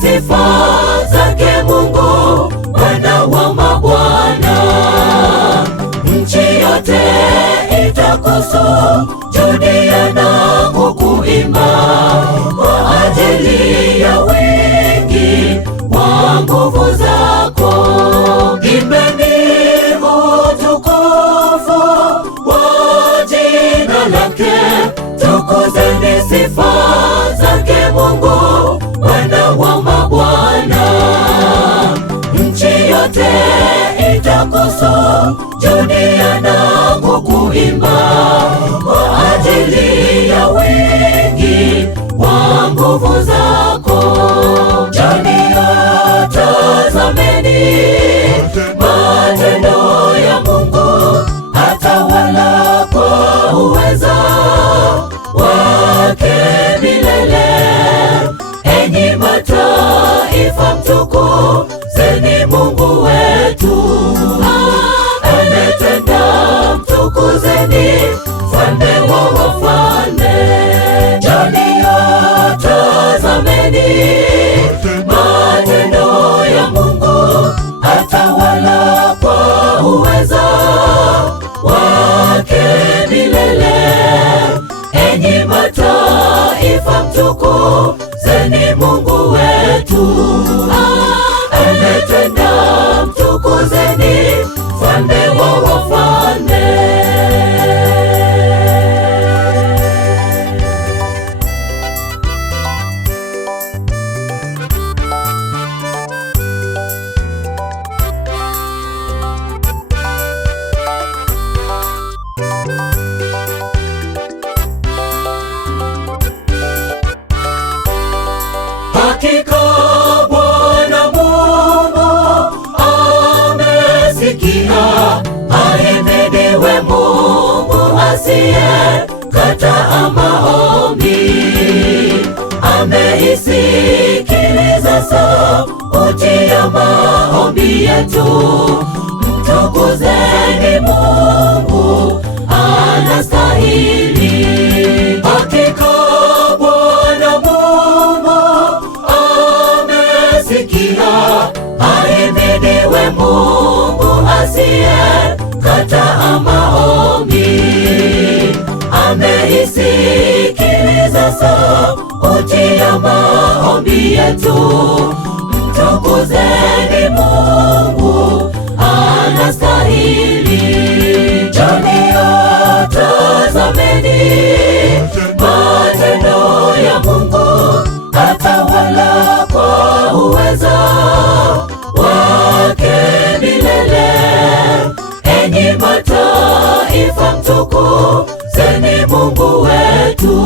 sifa zake Mungu, Bwana wa mabwana. Nchi yote itakusujudia na kukuimba kwa ajili ya wingi wa nguvu zako. Imbeni utukufu wa jina lake, tukuzeni sifa zake Mungu, Bwana wa mabwana. Nchi yote itakusujudia na kukuimba kwa ajili ya wingi wa nguvu zako. Njoni tazameni matendo ya Mungu, atawala kwa uweza wake milele. Enyi mataifa, mtukuzeni Mungu wetu, ametenda, mtukuzeni mfalme wa wafalme. Njoni tazameni matendo ya Mungu, atawala kwa uweza wake milele. Enyi mataifa, mtukuzeni Mungu wetu, ametenda, mtukuzeni mfalme wa wafalme. Hakika Bwana Mungu amesikia, ahimidiwe Mungu asiyekataa maombi. Ameisikiliza sauti ya maombi yetu, mtukuzeni Mungu, anastahili. Hakika Bwana Mungu amesikia, ahimidiwe Mungu asiyekataa maombi. Ameisikiliza sauti ya maombi yetu, mtukuzeni Mungu, anastahili. Njoni tazameni matendo ya Mungu, atawala kwa uweza wake milele. Enyi mataifa, mtukuzeni Mungu wetu,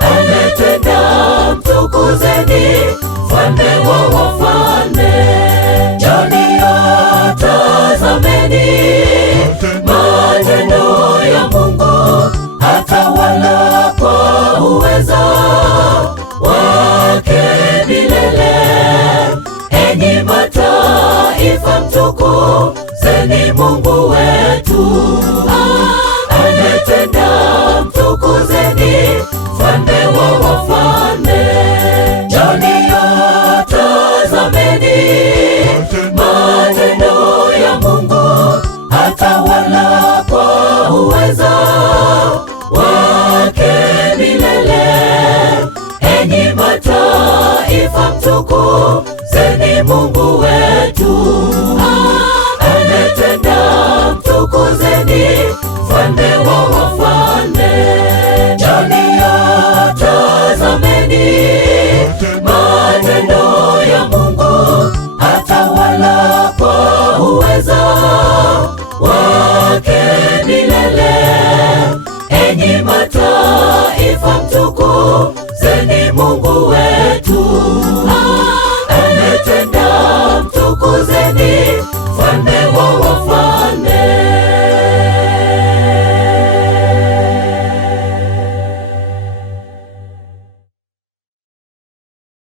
ametenda, mtukuzeni mfalme wa wafalme. Njoni tazameni matendo ya Mungu, atawala kwa uweza wake milele. Enyi mataifa, mtukuzeni Mungu wetu, ametenda, mtukuzeni mfalme wa wafalme. Njoni tazameni matendo ya Mungu, atawala kwa uweza wake milele. Enyi mataifa, mtukuzeni Mungu wetu, ametenda, mtukuzeni mfalme wa wafalme. Njoni tazameni matendo ya Mungu, atawala kwa uweza wake milele. Enyi mataifa,